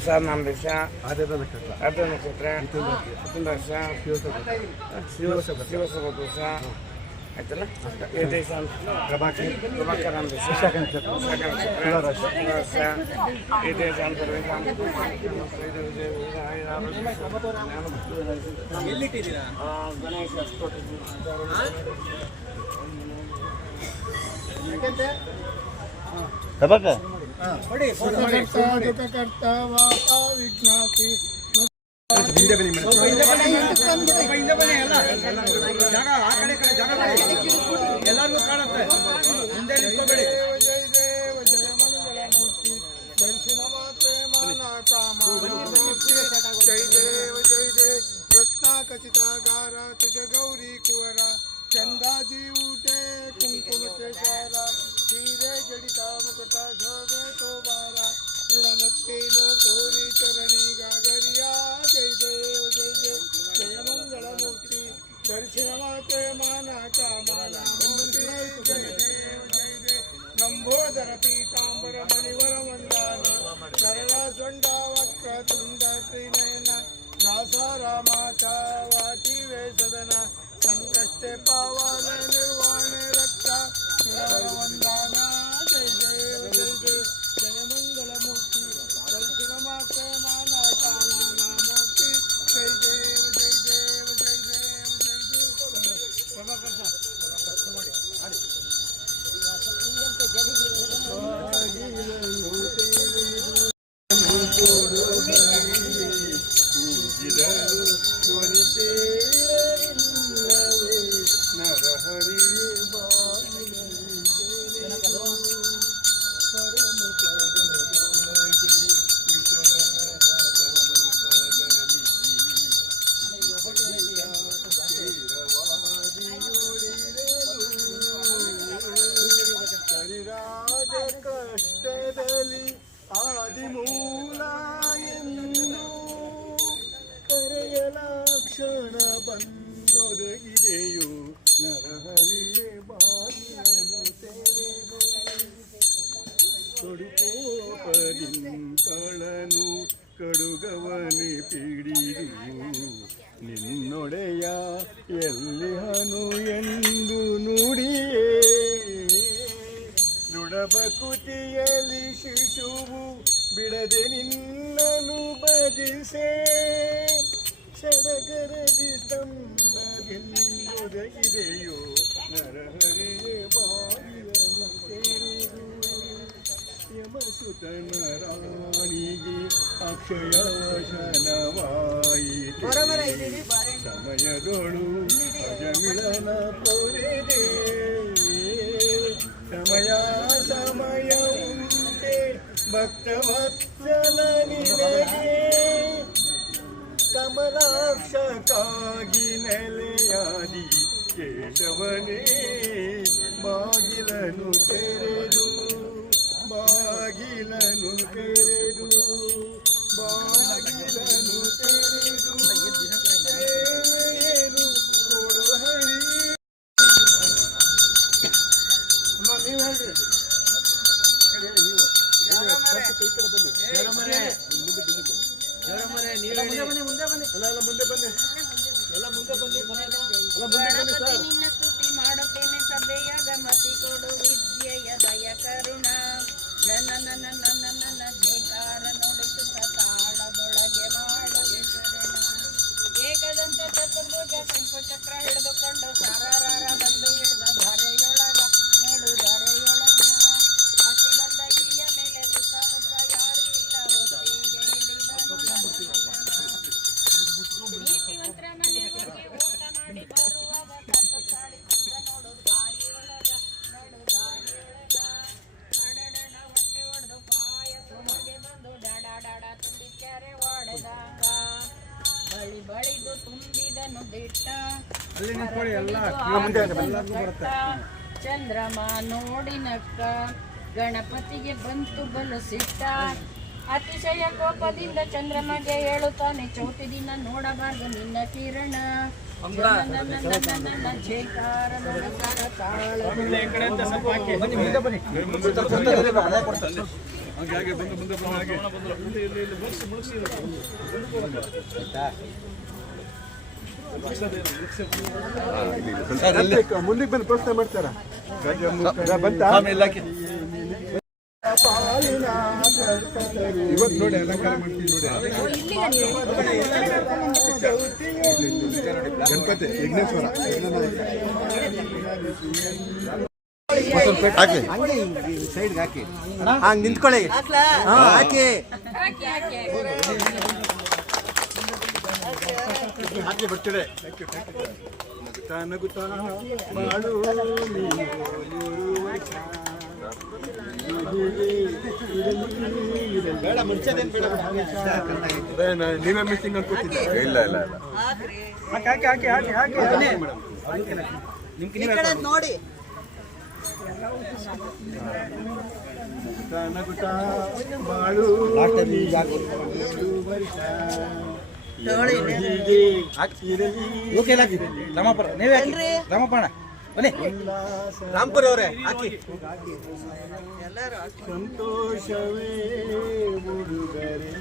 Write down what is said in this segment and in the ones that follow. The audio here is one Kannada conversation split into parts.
ಪ್ರಸಾದ ನಾಮದೇಶ ಆದ್ಯದ ನಕ್ಷತ್ರ ಅರ್ಧ ನಕ್ಷತ್ರ ವರ್ಷ ಶಿವಸಭ ದೋಷ ಆಯ್ತಲ್ಲ ಈ ದೇಶ ಅಂತ ಪ್ರಭಾಕರ್ ನಾಮದೇಶ ಈ ದೇಶ ಅಂತ ಗಣೇಶ ಎಲ್ಲರಿಗೂ ಕಾಣುತ್ತೆ ಹಿಂದೆ ನಿಂತ್ಕೋಬೇಡಿ. ದರ್ಶನ ಮಾತ್ರೆ ಜೈ ದೇವ ಜೈ ಜಯ ರತ್ನಾಕಚಿತಾಗಾರ ತುಜ ಗೌರಿ ಕುವರ ಚಂದಾಜಿ ಊಟೆ ಕುಂಕುಮ ಚೇಷಾರ ಹೀರೆ ಜಡಿತ ಮುಕುಟ ಶೋಭೆ ತೋಬಾರ ಋಣಮುಕ್ತಿನು ಕೋರಿ ಚರಣಿ ಗಾಗರಿಯಾ ಜೈ ದೇವ ಜೈ ಜಯ ಜಯ ಮಂಗಳ ಮೂರ್ತಿ ದರ್ಶನ ಮಾತೆ ಮಾನ ಕಾಮನ ಮೂರ್ತಿ ಜಯ ದೇವ ಜಯ ಜಯ ನಂಬೋದರ ಪೀತಾಂಬರ ಮಣಿವರ ಮಂದಾನ ಸರಳ ಸೊಂಡ ವಕ್ರ ತುಂಡ ತ್ರಿನಯನ ದಾಸಾರಾಮಾಚ ವಾಟಿ ವೇಷದನ ಸಂಕಷ್ಟೆ ಪಾವನ ನಿರ್ವಾಣೆ ರಕ್ಷ ವಂದಾನ ಜಯ ದೇವ ಜಯ ಜಯ ಜಯ ಮಂಗಳ ಮೂರ್ತಿ ದರ್ಶನ ಮಾತೆ ಮಾನ ಕಾಮನ ಮೂರ್ತಿ ಜಯ ದೇವ ಜಯ ದೇವ ಜಯ ದೇವ ಜಯ ಜಯ ಪ್ರಭಾಕರ್ ಸರ್ ಮಾಡಿ ಕಷ್ಟದಲ್ಲಿ ಆದಿಮೂಲ ಎಂದು ಕರೆಯಲಾಕ್ಷಣ ಬಂದೊದಗಿದೆಯೋ ನರಹರಿಯೇ ಬಾಗಿಲನ್ನು ತೆರೆದು ತೊಡುಕೋಪದಿಂಕಳನು ಕಡುಗವನೆ ಪಿಡಿದು ನಿನ್ನೊಡೆಯ ಎಲ್ಲಿಹನು ಎಂದು ನುಡಿಯೇ ನುಡಬಕುತಿಯಲ್ಲಿ ಶಿಶುವು ಬಿಡದೆ ನಿನ್ನನು ಭಜಿಸೆ ಸಡಗರದಿ ಸ್ತಂಭಗೆಂದೊದಗಿದೆಯೋ ನರಹರಿಯೇ ಬಾಗಿಲನ್ನು ತೆರೆದು ಯಮಸುತನ ರಾಣಿಗೆ ಅಕ್ಷಯವಶನವಾಯಿತು ಸಮಯದೊಳು ಅಜಮಿಳನ ಪೊರೆದೆ ಸಮಯ ಉಂಟೆ ಭಕ್ತವತ್ಸಲ ನಿನಗೆ ಕಮಲಾಕ್ಷಕ್ಕಾಗಿ ನೆಲೆಯಾದಿ ಕೇಶವನೇ ಬಾಗಿಲನು ತೆರೆದು ಬಾಗಿಲನು ತೆರೆದು ಬಾಗಿಲನು ತೆರೆದು ಸೇವೆಯನ್ನು ಕೊಡು ಹರಿ. ನೀವು ಹೇಳ್ರಿ ನಿನ್ನ ಸ್ತುತಿ ಮಾಡುತ್ತೇನೆ ಸಭೆಯ ಗಮತಿ ಕೊಡು ವಿದ್ಯೆಯ ದಯ ಕರುಣ ಜನನ ನನ್ನ ಜೇಕಾರ ನುಡಿಸುತ್ತ ತಾಳದೊಳಗೆ ಮಾಡುವೆ ಶರಣ ಏಕದಂತ ಚತುರ್ಭುಜ ಶಂಕುಚಕ್ರ ಹಿಡಿದುಕೊಂಡು ಸಾರಾರ ಬಂದು ಇಳಿದ ಧರೆಯೊಳಗ ನೋಡು ಧರೆಯೊಳಗ ಅತಿ ಬಂದ ಇಲಿಯ ಮೇಲೆ ಸುತ್ತಮುತ್ತ ಯಾರು ಇಲ್ಲ ಒತ್ತಿಗೆ ಹಿಡಿದನು ನೀತಿವಂತರ ಮನೆಯವರಿಗೆ ಓಟ ಮಾಡಿ ಬರುವಾಗ ಕತ್ತು ಸಾಡಿ ನೋಡು ದಾರಿಯೊಳಗ ನಡು ದಾರಿಯೊಳಗ ಕಡಡಡ ಹೊಟ್ಟೆ ಹೊಡೆದು ಪಾಯ ತುಮಗೆ ಬಂದು ಡಾಡ ತುಂಬಿ ಕೆರೆ ಒಡೆದಾಗ ಬಳಿದು ತುಂಬಿದನು ದಿಟ್ಟ ಚಂದ್ರಮ ನೋಡಿ ನಕ್ಕ ಗಣಪತಿಗೆ ಬಂತು ಬಲು ಸಿಟ್ಟ ಅತಿಶಯ ಕೋಪದಿಂದ ಚಂದ್ರಮಗೆ ಹೇಳುತ್ತಾನೆ ಚೌತಿ ದಿನ ನೋಡಬಾರ್ದು ನಿನ್ನ ಕಿರಣ ನನ್ನ ಜೇಕಾರ ಮುಂದಕ್ಕೆ ಬಂದು ಪ್ರೋತ್ಸಾಹ ಮಾಡ್ತಾರ ಬಂತ ಇವತ್ತು ನೋಡಿ ಅಲಂಕಾರ ಮಾಡ್ತೀವಿ ನೋಡಿ ಗಣಪತಿ ವಿಘ್ನೇಶ್ವರ ಹಾಕಿ ಹಂಗೆ ಸೈಡ್ಗೆ ಹಾಕಿ ಹಂಗೆ ನಿಂತ್ಕೊಳ್ಳಿ ಹಾಕಿ ಹಾಕಿ ಬರ್ತಿದೆ ನಗುತ್ತಾ ಮಾಡು ಬೇಡ ಮುಂಚೆದೇನು ಬೇಡ ನೀವೇ ಮಿಸ್ಸಿಂಗ್ ಅನ್ಕೋತಿದ್ದೆ ಇಲ್ಲ ಇಲ್ಲ ಇಲ್ಲ ಹಾಕಿ ಹಾಕಿ ಹಾಕಿ ಹಾಕಿ ಮೇಡಮ್ ನೋಡಿ ನಗುತ್ತಾ ಬಾಳು ರಾಮಪುರ ನೀವೇ ರಾಮಪ್ಪಣ್ಣ ಬನ್ನಿ ರಾಮಪುರ ಅವರೇ ಹಾಕಿ ಸಂತೋಷವೇ ಹುಡುಗರೆ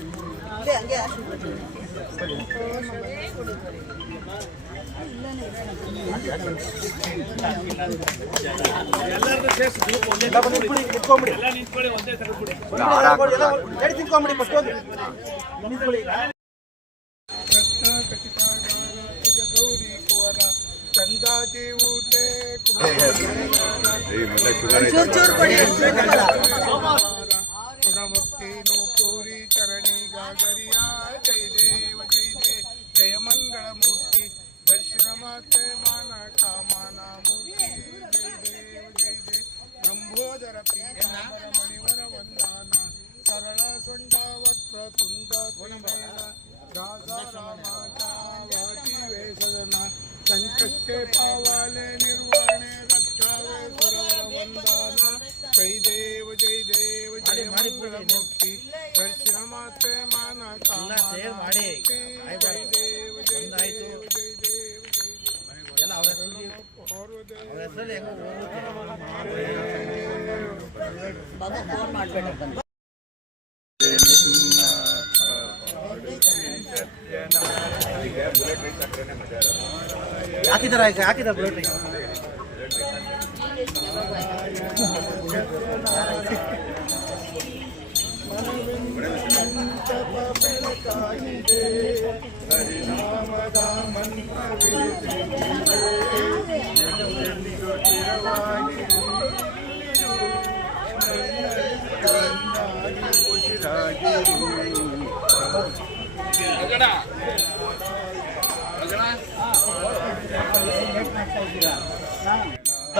ಚಂದಾಜಿ ಊಟೆ ಗುಣಮುಕ್ತಿನು ಪೂರಿ ಚರಣಿ ಗಾಗರಿಯ ಜೈ ದೇವ ಜೈ ಜಯ ಜಯ ಮಂಗಳ ಮೂರ್ತಿ ದರ್ಶನ ಮಾತೆ ಮಾನ ಕಾಮನ ಮೂರ್ತಿ ಜೈ ದೇವ ಜೈ ಜಯ ಲಂಬೋದರ ಪೀತಾಂಬರ ಮಣಿವರ ವಂದಾನ ಸರಳ ಸೊಂಡ ವಕ್ರ ತುಂಡ ಕುಂಡಯನ ದಾಸ ರಾಮಾಚಾವತಿ ವೇಷದನ ಸಂಕಷ್ಟೆ ಪಾವಾಲೆ ನಿರ್ವಹಣೆ ರಕ್ಷಾವೆ ಸುರವರ ವಂದಾನ ಜೈ ದೇವ ಜೈ ದೇವ ಜಯ ಮಂಗಳ ಮುಕ್ತಿ ದರ್ಶನ ಮಾತೆ ಮಾನ ಕಾಮನ ಮೂರ್ತಿ ಜೈ ದೇವ ಜೈ ದೇವ ಜೈ ದೇವ ಜೈ ಹಾಕಿದಾರ ಬುಲೆಟ್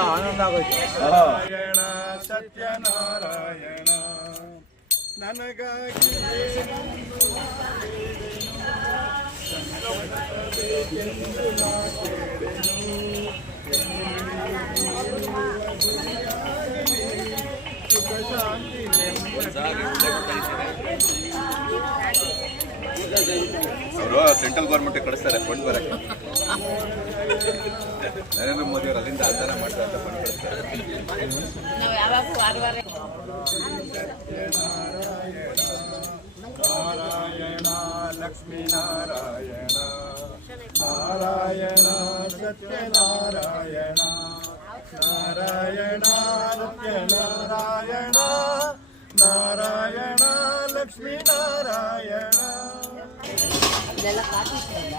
ಆನಂದ ಆಗೋಯ್ತು ನಾರಾಯಣ ಸತ್ಯನಾರಾಯಣ ನನಗಾಗಿ ಸುಖ ಶಾಂತಿ ಅವರು ಸೆಂಟ್ರಲ್ ಗೌರ್ಮೆಂಟ್ ಕಳಿಸ್ತಾರೆ ಫಂಡ್ ಬರಕ್ಕೆ ನರೇಂದ್ರ ಮೋದಿ ಅವರು ಅಲ್ಲಿಂದ ಆಧಾರ ಮಾಡ್ತಾರೆ ಅಂತ ಫಂಡ್ ಕಳಿಸ್ತಾರೆ ನಾವು ಯಾವಾಗೂ ವಾರ ನಾರಾಯಣ ಲಕ್ಷ್ಮೀ ನಾರಾಯಣ ನಾರಾಯಣ ಸತ್ಯನಾರಾಯಣ ನಾರಾಯಣ ಸತ್ಯನಾರಾಯಣ ನಾರಾಯಣ ಲಕ್ಷ್ಮೀ ನಾರಾಯಣ ಇದೆಲ್ಲ ಕಾಪಿಸ್ಕೊಂಡ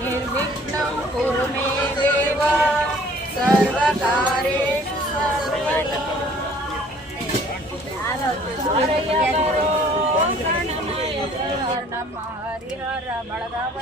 ನಿರ್ವಿಘ್ನಂ ಕುರು ಮೇ ದೇವ ಸರ್ವಕಾರ್ಯೇಷು ಸರ್ವದಾ ಗಣನಾಯಕ ಹರಿಹರ ಬಳಗಾವ